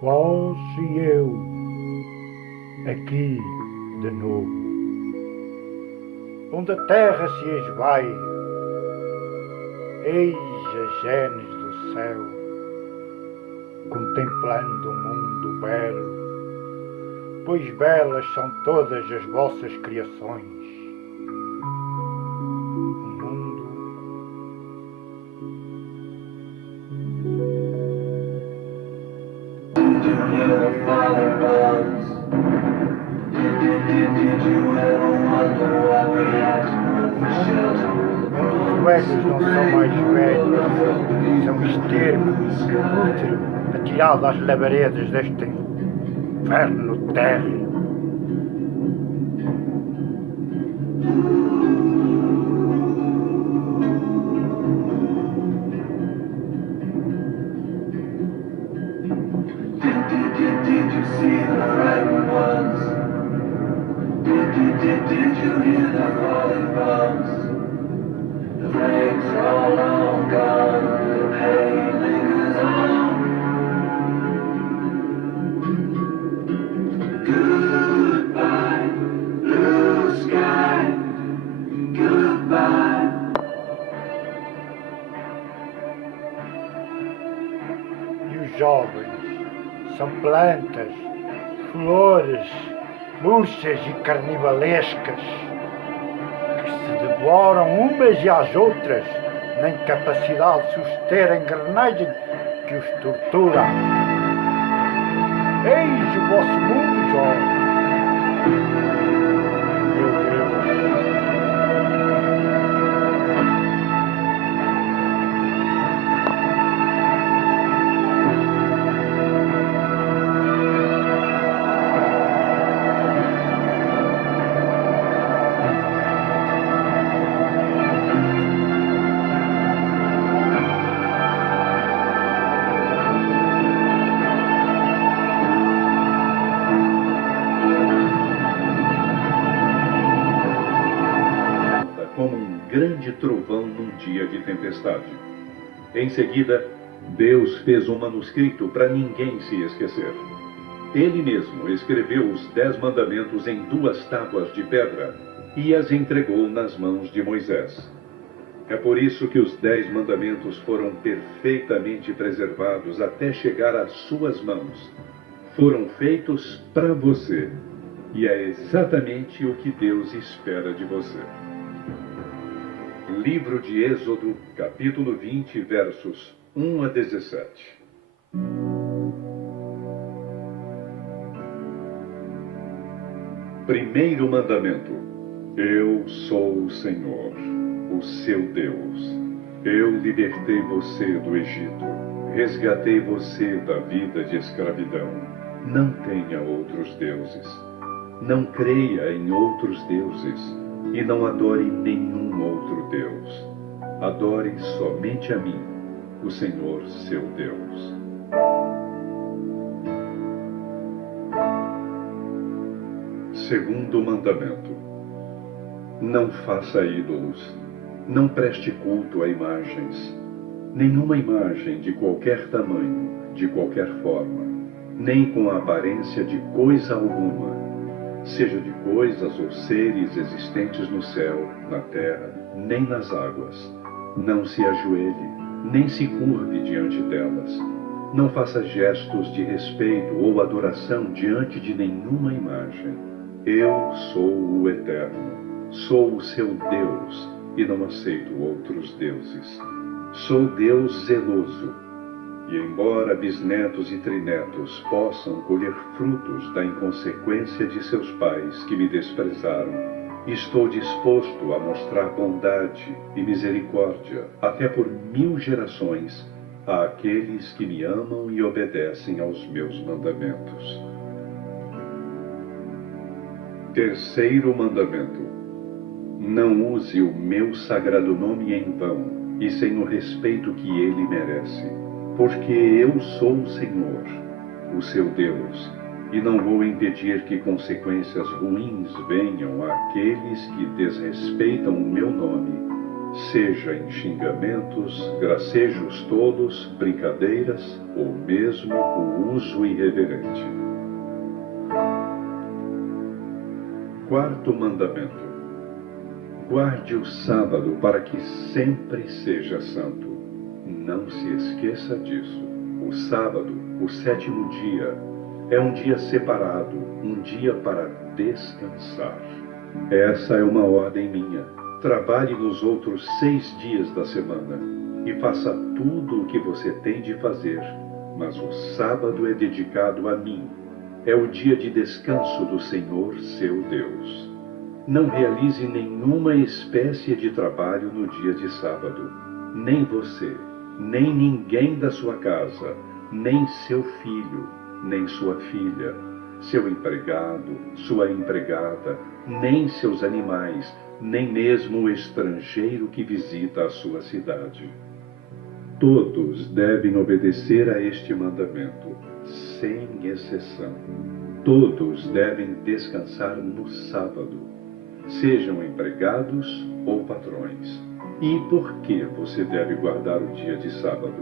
Vós e eu, aqui de novo, onde a terra se esvai, eis as genes do céu, contemplando um mundo belo, pois belas são todas as vossas criações. Os velhos não são mais velhos, são esterco, útero, atirado às labaredas deste inferno terra. Did you see the frightened ones? Did you hear the falling bombs? The flames are all long gone, the pain lingers on. Goodbye, blue sky, goodbye. E os jovens são plantas, flores, murchas e carnivalescas, que se devoram umas e às outras na incapacidade de suster a engrenagem que os tortura. Eis o vosso mundo, jovens. Meu Deus. Como um grande trovão num dia de tempestade. Em seguida, Deus fez um manuscrito para ninguém se esquecer. Ele mesmo escreveu os 10 mandamentos em 2 tábuas de pedra e as entregou nas mãos de Moisés. É por isso que os 10 mandamentos foram perfeitamente preservados até chegar às suas mãos. Foram feitos para você. E é exatamente o que Deus espera de você. Livro de Êxodo, capítulo 20, versos 1 a 17. Primeiro mandamento. Eu sou o Senhor, o seu Deus. Eu libertei você do Egito, resgatei você da vida de escravidão. Não tenha outros deuses. Não creia em outros deuses. E não adore nenhum outro Deus. Adore somente a mim, o Senhor seu Deus. Segundo mandamento. Não faça ídolos. Não preste culto a imagens. Nenhuma imagem de qualquer tamanho, de qualquer forma, nem com a aparência de coisa alguma, seja de coisas ou seres existentes no céu, na terra, nem nas águas. Não se ajoelhe, nem se curve diante delas. Não faça gestos de respeito ou adoração diante de nenhuma imagem. Eu sou o Eterno, sou o seu Deus e não aceito outros deuses. Sou Deus zeloso. E embora bisnetos e trinetos possam colher frutos da inconsequência de seus pais que me desprezaram, estou disposto a mostrar bondade e misericórdia até por 1000 gerações àqueles que me amam e obedecem aos meus mandamentos. Terceiro mandamento. Não use o meu sagrado nome em vão e sem o respeito que ele merece. Porque eu sou o Senhor, o seu Deus, e não vou impedir que consequências ruins venham àqueles que desrespeitam o meu nome, seja em xingamentos, gracejos tolos, brincadeiras ou mesmo o uso irreverente. Quarto mandamento: guarde o sábado para que sempre seja santo. Não se esqueça disso. O sábado, o sétimo dia, é um dia separado, um dia para descansar. Essa é uma ordem minha. Trabalhe nos outros 6 dias da semana e faça tudo o que você tem de fazer, mas o sábado é dedicado a mim. É o dia de descanso do Senhor, seu Deus. Não realize nenhuma espécie de trabalho no dia de sábado. Nem você, nem ninguém da sua casa, nem seu filho, nem sua filha, seu empregado, sua empregada, nem seus animais, nem mesmo o estrangeiro que visita a sua cidade. Todos devem obedecer a este mandamento, sem exceção. Todos devem descansar no sábado, sejam empregados ou patrões. E por que você deve guardar o dia de sábado?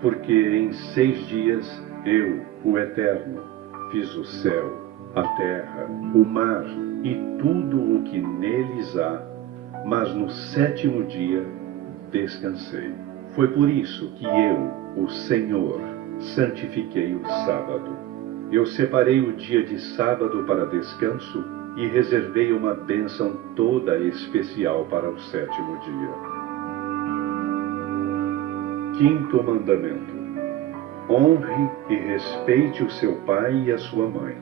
Porque em 6 dias eu, o Eterno, fiz o céu, a terra, o mar e tudo o que neles há, mas no 7º dia descansei. Foi por isso que eu, o Senhor, santifiquei o sábado. Eu separei o dia de sábado para descanso e reservei uma bênção toda especial para o 7º dia. Quinto mandamento: honre e respeite o seu pai e a sua mãe.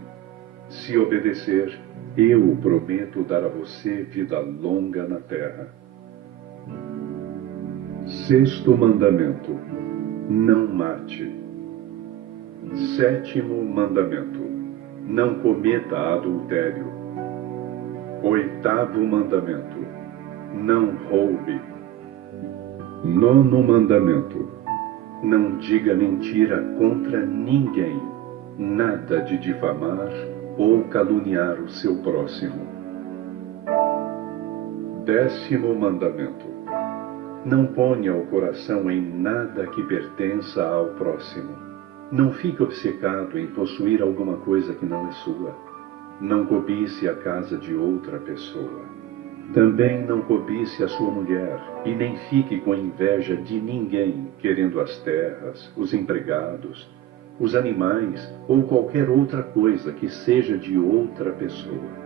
Se obedecer, eu prometo dar a você vida longa na terra. Sexto mandamento: não mate. Sétimo mandamento: não cometa adultério. Oitavo mandamento: não roube. Nono mandamento: não diga mentira contra ninguém, nada de difamar ou caluniar o seu próximo. 10º mandamento: não ponha o coração em nada que pertença ao próximo. Não fique obcecado em possuir alguma coisa que não é sua. Não cobice a casa de outra pessoa. Também não cobice a sua mulher, e nem fique com inveja de ninguém, querendo as terras, os empregados, os animais ou qualquer outra coisa que seja de outra pessoa.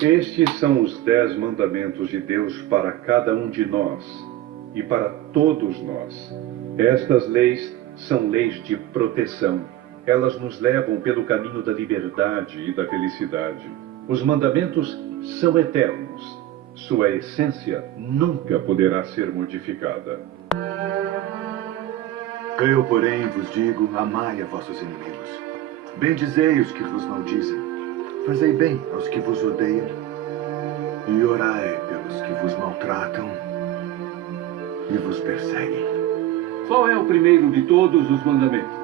Estes são os 10 mandamentos de Deus para cada um de nós e para todos nós. Estas leis são leis de proteção. Elas nos levam pelo caminho da liberdade e da felicidade. Os mandamentos são eternos. Sua essência nunca poderá ser modificada. Eu, porém, vos digo, amai a vossos inimigos. Bendizei os que vos maldizem. Fazei bem aos que vos odeiam. E orai pelos que vos maltratam e vos perseguem. Qual é o primeiro de todos os mandamentos?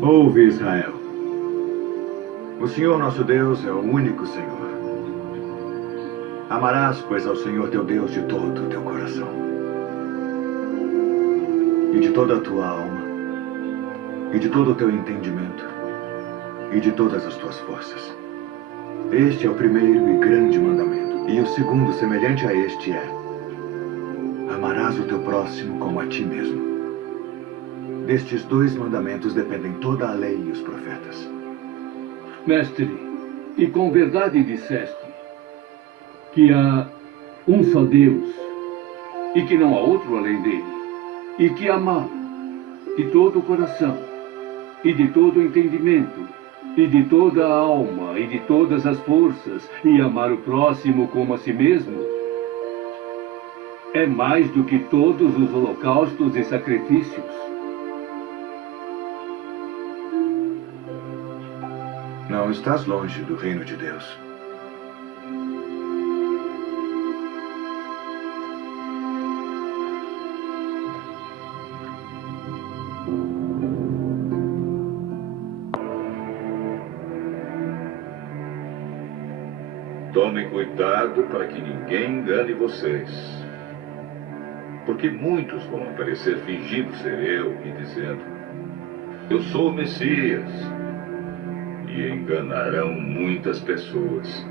Ouve, Israel. O Senhor nosso Deus é o único Senhor. Amarás, pois, ao Senhor teu Deus de todo o teu coração, e de toda a tua alma, e de todo o teu entendimento, e de todas as tuas forças. Este é o primeiro e grande mandamento. E o segundo, semelhante a este, é: amarás o teu próximo como a ti mesmo. Destes 2 mandamentos dependem toda a lei e os profetas. Mestre, e com verdade disseste que há um só Deus e que não há outro além dele, e que amá-lo de todo o coração e de todo o entendimento e de toda a alma e de todas as forças, e amar o próximo como a si mesmo, é mais do que todos os holocaustos e sacrifícios. Não estás longe do reino de Deus. Tomem cuidado para que ninguém engane vocês. Porque muitos vão aparecer fingindo ser eu e dizendo: eu sou o Messias. E enganarão muitas pessoas.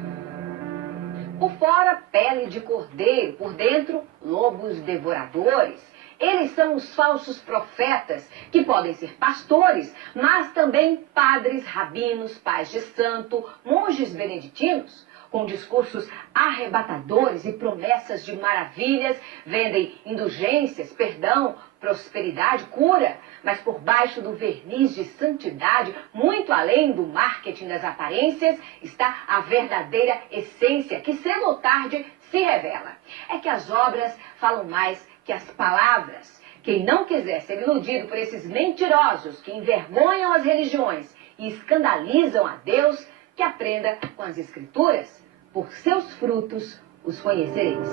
Por fora, pele de cordeiro, por dentro, lobos devoradores. Eles são os falsos profetas, que podem ser pastores, mas também padres, rabinos, pais de santo, monges beneditinos, com discursos arrebatadores e promessas de maravilhas, vendem indulgências, perdão, prosperidade, cura, mas por baixo do verniz de santidade, muito além do marketing das aparências, está a verdadeira essência, que cedo ou tarde se revela. É que as obras falam mais que as palavras. Quem não quiser ser iludido por esses mentirosos que envergonham as religiões e escandalizam a Deus, que aprenda com as Escrituras. Por seus frutos os conhecereis.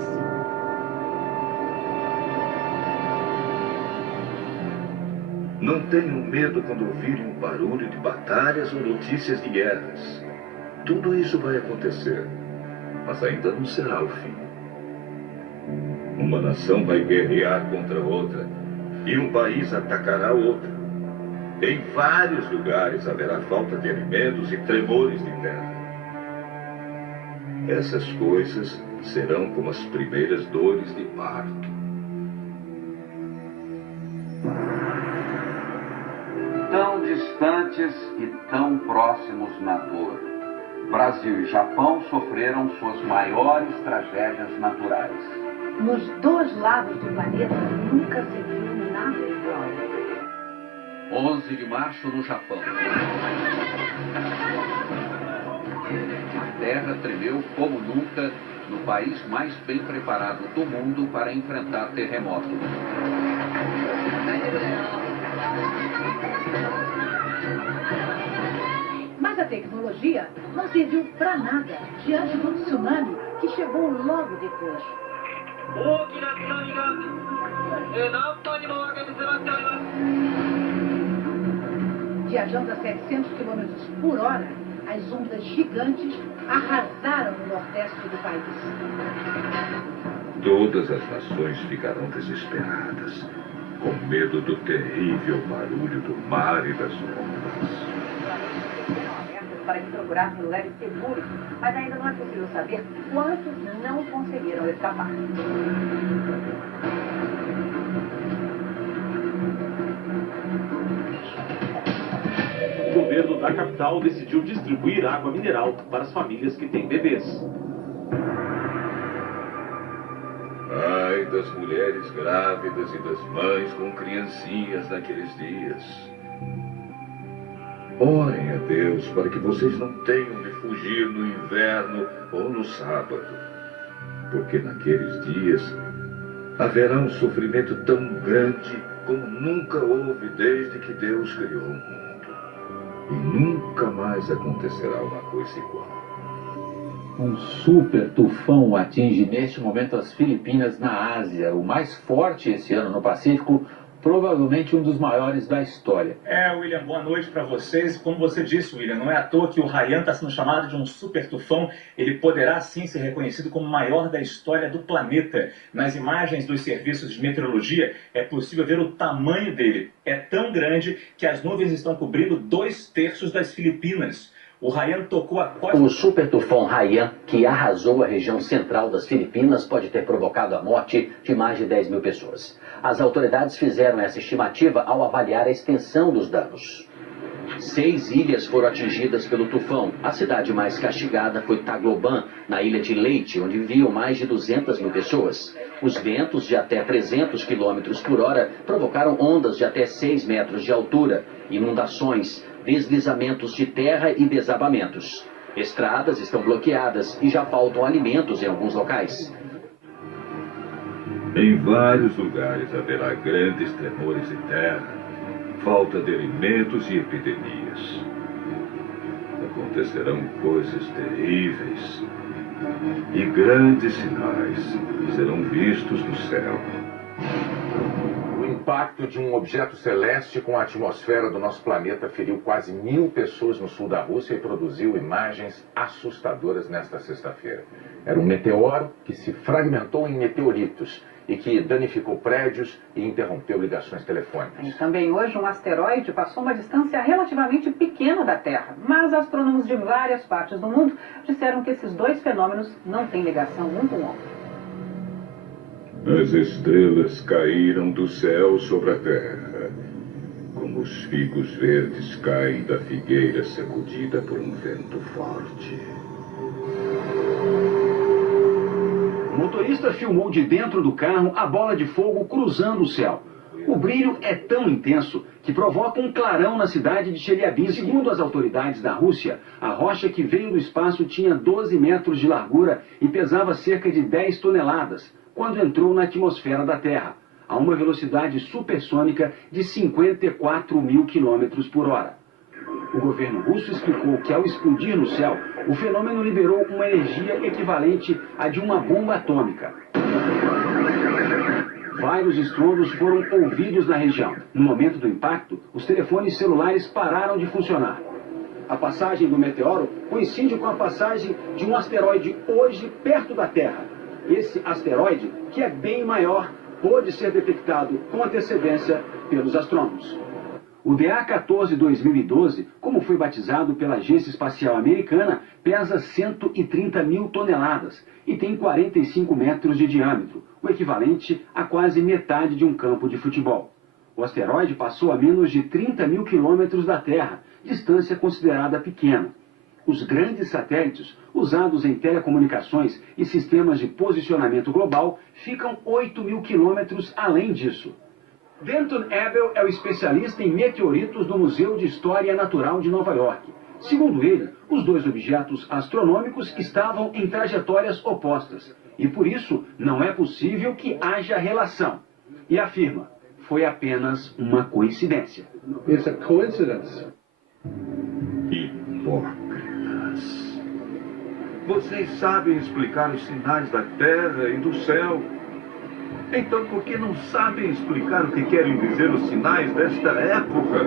Não tenham medo quando ouvirem um barulho de batalhas ou notícias de guerras. Tudo isso vai acontecer, mas ainda não será o fim. Uma nação vai guerrear contra outra e um país atacará outro. Em vários lugares haverá falta de alimentos e tremores de terra. Essas coisas serão como as primeiras dores de parto. Tão distantes e tão próximos na dor, Brasil e Japão sofreram suas maiores tragédias naturais. Nos dois lados do planeta nunca se viu nada igual. 11 de março no Japão. A terra tremeu como nunca no país mais bem preparado do mundo para enfrentar terremotos. Mas a tecnologia não serviu para nada diante do tsunami que chegou logo depois. Viajando a 700 km por hora, as ondas gigantes arrasaram no nordeste do país. Todas as nações ficarão desesperadas, com medo do terrível barulho do mar e das ondas. Para procurar lugares seguros, mas ainda não é possível saber quantos não conseguiram escapar. O governo da capital decidiu distribuir água mineral para as famílias que têm bebês. Ai das mulheres grávidas e das mães com criancinhas naqueles dias. Orem a Deus para que vocês não tenham de fugir no inverno ou no sábado, porque naqueles dias haverá um sofrimento tão grande como nunca houve desde que Deus criou o mundo. E nunca mais acontecerá uma coisa igual. Um super tufão atinge neste momento as Filipinas na Ásia, o mais forte esse ano no Pacífico, provavelmente um dos maiores da história. William, boa noite para vocês. Como você disse, William, não é à toa que o Haiyan está sendo chamado de um super tufão. Ele poderá sim ser reconhecido como o maior da história do planeta. Nas imagens dos serviços de meteorologia é possível ver o tamanho dele. É tão grande que as nuvens estão cobrindo 2/3 das Filipinas. O Haiyan tocou a costa... O super tufão Haiyan, que arrasou a região central das Filipinas, pode ter provocado a morte de mais de 10 mil pessoas. As autoridades fizeram essa estimativa ao avaliar a extensão dos danos. 6 ilhas foram atingidas pelo tufão. A cidade mais castigada foi Tagloban, na ilha de Leyte, onde viviam mais de 200 mil pessoas. Os ventos de até 300 km por hora provocaram ondas de até 6 metros de altura, inundações, deslizamentos de terra e desabamentos. Estradas estão bloqueadas e já faltam alimentos em alguns locais. Em vários lugares haverá grandes tremores de terra, falta de alimentos e epidemias. Acontecerão coisas terríveis e grandes sinais serão vistos no céu. O impacto de um objeto celeste com a atmosfera do nosso planeta feriu quase 1000 pessoas no sul da Rússia e produziu imagens assustadoras nesta sexta-feira. Era um meteoro que se fragmentou em meteoritos e que danificou prédios e interrompeu ligações telefônicas. E também hoje um asteroide passou uma distância relativamente pequena da Terra, mas astrônomos de várias partes do mundo disseram que esses dois fenômenos não têm ligação um com o outro. As estrelas caíram do céu sobre a terra, como os figos verdes caem da figueira sacudida por um vento forte. O motorista filmou de dentro do carro a bola de fogo cruzando o céu. O brilho é tão intenso que provoca um clarão na cidade de Chelyabinsk. Segundo as autoridades da Rússia, a rocha que veio do espaço tinha 12 metros de largura e pesava cerca de 10 toneladas, quando entrou na atmosfera da Terra, a uma velocidade supersônica de 54 mil quilômetros por hora. O governo russo explicou que, ao explodir no céu, o fenômeno liberou uma energia equivalente à de uma bomba atômica. Vários estrondos foram ouvidos na região. No momento do impacto, os telefones celulares pararam de funcionar. A passagem do meteoro coincide com a passagem de um asteroide hoje perto da Terra. Esse asteroide, que é bem maior, pôde ser detectado com antecedência pelos astrônomos. O DA-14 2012, como foi batizado pela Agência Espacial Americana, pesa 130 mil toneladas e tem 45 metros de diâmetro, o equivalente a quase metade de um campo de futebol. O asteroide passou a menos de 30 mil quilômetros da Terra, distância considerada pequena. Os grandes satélites, usados em telecomunicações e sistemas de posicionamento global, ficam 8 mil quilômetros além disso. Denton Abel é o especialista em meteoritos do Museu de História Natural de Nova York. Segundo ele, os dois objetos astronômicos estavam em trajetórias opostas e, por isso, não é possível que haja relação. E afirma, foi apenas uma coincidência. It's a coincidence. Hipócritas. Vocês sabem explicar os sinais da terra e do céu. Então, por que não sabem explicar o que querem dizer os sinais desta época?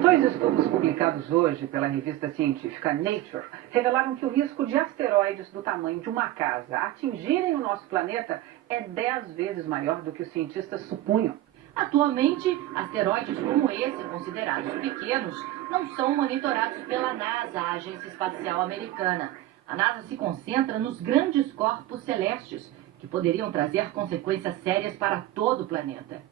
Dois estudos publicados hoje pela revista científica Nature revelaram que o risco de asteroides do tamanho de uma casa atingirem o nosso planeta é 10 vezes maior do que os cientistas supunham. Atualmente, asteroides como esse, considerados pequenos, não são monitorados pela NASA, a Agência Espacial Americana. A NASA se concentra nos grandes corpos celestes, que poderiam trazer consequências sérias para todo o planeta.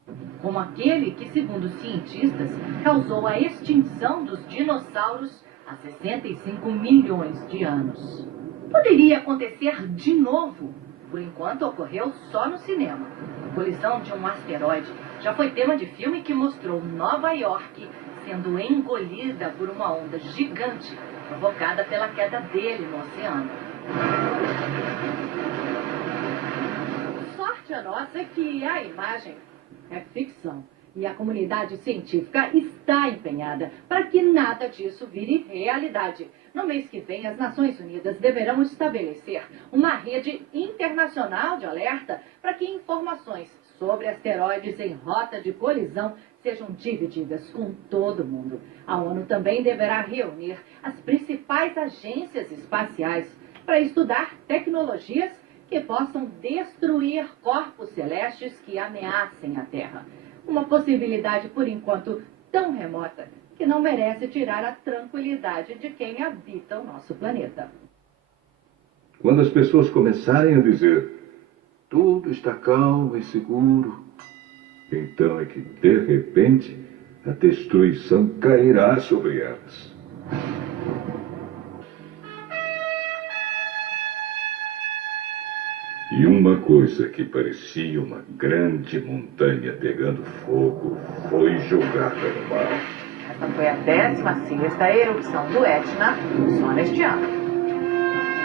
Como aquele que, segundo os cientistas, causou a extinção dos dinossauros há 65 milhões de anos. Poderia acontecer de novo. Por enquanto, ocorreu só no cinema. A colisão de um asteroide já foi tema de filme que mostrou Nova York sendo engolida por uma onda gigante provocada pela queda dele no oceano. Sorte a nossa é que a imagem é ficção. E a comunidade científica está empenhada para que nada disso vire realidade. No mês que vem, as Nações Unidas deverão estabelecer uma rede internacional de alerta para que informações sobre asteroides em rota de colisão sejam divididas com todo mundo. A ONU também deverá reunir as principais agências espaciais para estudar tecnologias que possam destruir corpos celestes que ameacem a Terra. Uma possibilidade, por enquanto, tão remota que não merece tirar a tranquilidade de quem habita o nosso planeta. Quando as pessoas começarem a dizer tudo está calmo e seguro, então é que, de repente, a destruição cairá sobre elas. E uma coisa que parecia uma grande montanha pegando fogo foi jogada no mar. Essa foi a 16ª erupção do Etna só neste ano.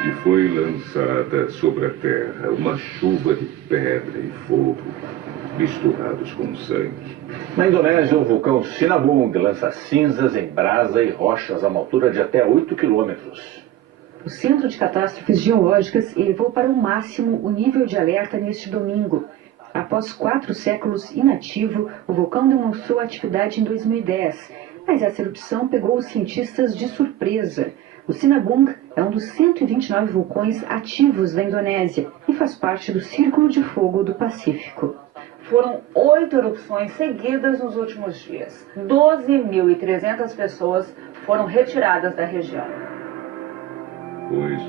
E foi lançada sobre a terra uma chuva de pedra e fogo misturados com sangue. Na Indonésia, o vulcão Sinabung lança cinzas em brasa e rochas a uma altura de até 8 quilômetros. O Centro de Catástrofes Geológicas elevou para o máximo o nível de alerta neste domingo. Após 4 séculos inativo, o vulcão demonstrou atividade em 2010, mas essa erupção pegou os cientistas de surpresa. O Sinabung é um dos 129 vulcões ativos da Indonésia e faz parte do Círculo de Fogo do Pacífico. Foram 8 erupções seguidas nos últimos dias. 12.300 pessoas foram retiradas da região. Pois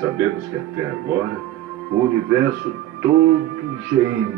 sabemos que até agora o universo todo geme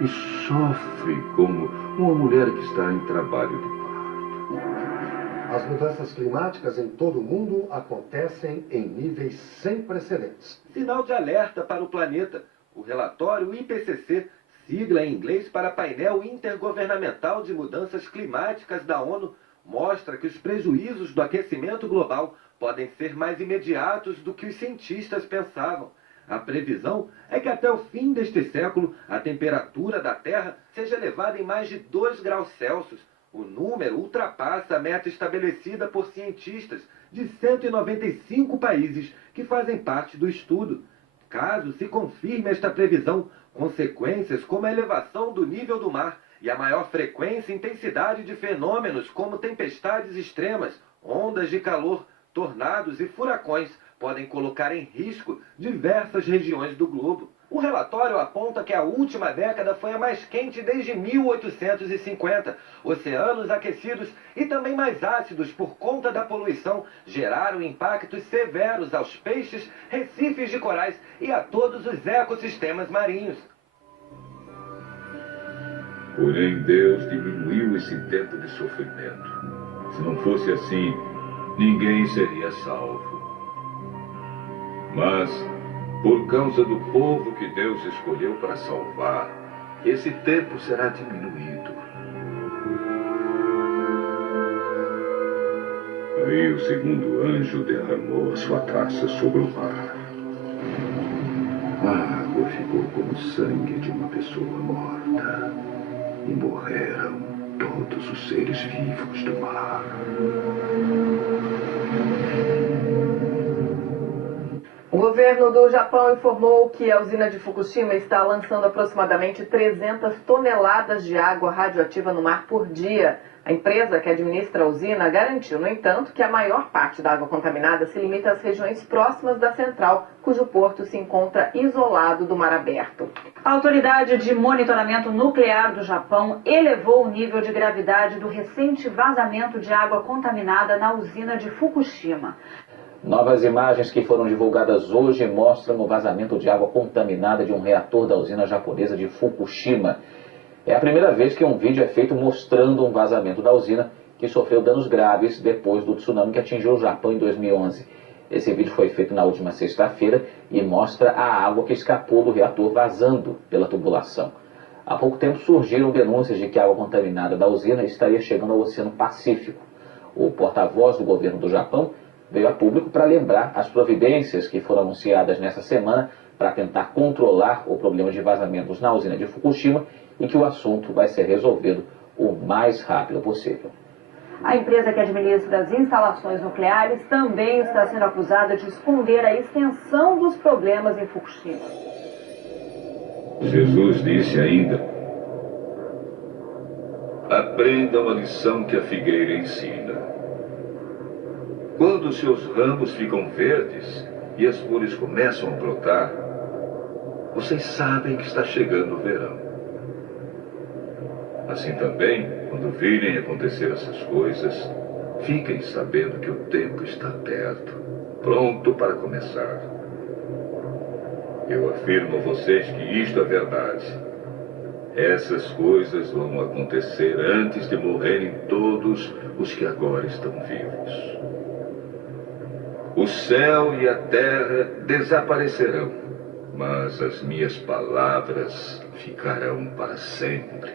e sofre como uma mulher que está em trabalho de parto. As mudanças climáticas em todo o mundo acontecem em níveis sem precedentes. Sinal de alerta para o planeta. O relatório IPCC, sigla em inglês para Painel Intergovernamental de Mudanças Climáticas da ONU, mostra que os prejuízos do aquecimento global podem ser mais imediatos do que os cientistas pensavam. A previsão é que até o fim deste século a temperatura da Terra seja elevada em mais de 2 graus Celsius. O número ultrapassa a meta estabelecida por cientistas de 195 países que fazem parte do estudo. Caso se confirme esta previsão, consequências como a elevação do nível do mar e a maior frequência e intensidade de fenômenos como tempestades extremas, ondas de calor, tornados e furacões podem colocar em risco diversas regiões do globo. O relatório aponta que a última década foi a mais quente desde 1850. Oceanos aquecidos e também mais ácidos por conta da poluição geraram impactos severos aos peixes, recifes de corais e a todos os ecossistemas marinhos. Porém, Deus diminuiu esse tempo de sofrimento. Se não fosse assim, ninguém seria salvo. Mas, por causa do povo que Deus escolheu para salvar, esse tempo será diminuído. Aí o segundo anjo derramou a sua taça sobre o mar. A água ficou como sangue de uma pessoa morta. E morreram todos os seres vivos do mar. O governo do Japão informou que a usina de Fukushima está lançando aproximadamente 300 toneladas de água radioativa no mar por dia. A empresa que administra a usina garantiu, no entanto, que a maior parte da água contaminada se limita às regiões próximas da central, cujo porto se encontra isolado do mar aberto. A Autoridade de Monitoramento Nuclear do Japão elevou o nível de gravidade do recente vazamento de água contaminada na usina de Fukushima. Novas imagens que foram divulgadas hoje mostram o vazamento de água contaminada de um reator da usina japonesa de Fukushima. É a primeira vez que um vídeo é feito mostrando um vazamento da usina que sofreu danos graves depois do tsunami que atingiu o Japão em 2011. Esse vídeo foi feito na última sexta-feira e mostra a água que escapou do reator vazando pela tubulação. Há pouco tempo surgiram denúncias de que a água contaminada da usina estaria chegando ao Oceano Pacífico. O porta-voz do governo do Japão veio a público para lembrar as providências que foram anunciadas nessa semana para tentar controlar o problema de vazamentos na usina de Fukushima e que o assunto vai ser resolvido o mais rápido possível. A empresa que administra as instalações nucleares também está sendo acusada de esconder a extensão dos problemas em Fukushima. Jesus disse ainda: aprendam a lição que a figueira ensina. Quando seus ramos ficam verdes e as flores começam a brotar, vocês sabem que está chegando o verão. Assim também, quando virem acontecer essas coisas, fiquem sabendo que o tempo está perto, pronto para começar. Eu afirmo a vocês que isto é verdade. Essas coisas vão acontecer antes de morrerem todos os que agora estão vivos. O céu e a terra desaparecerão, mas as minhas palavras ficarão para sempre.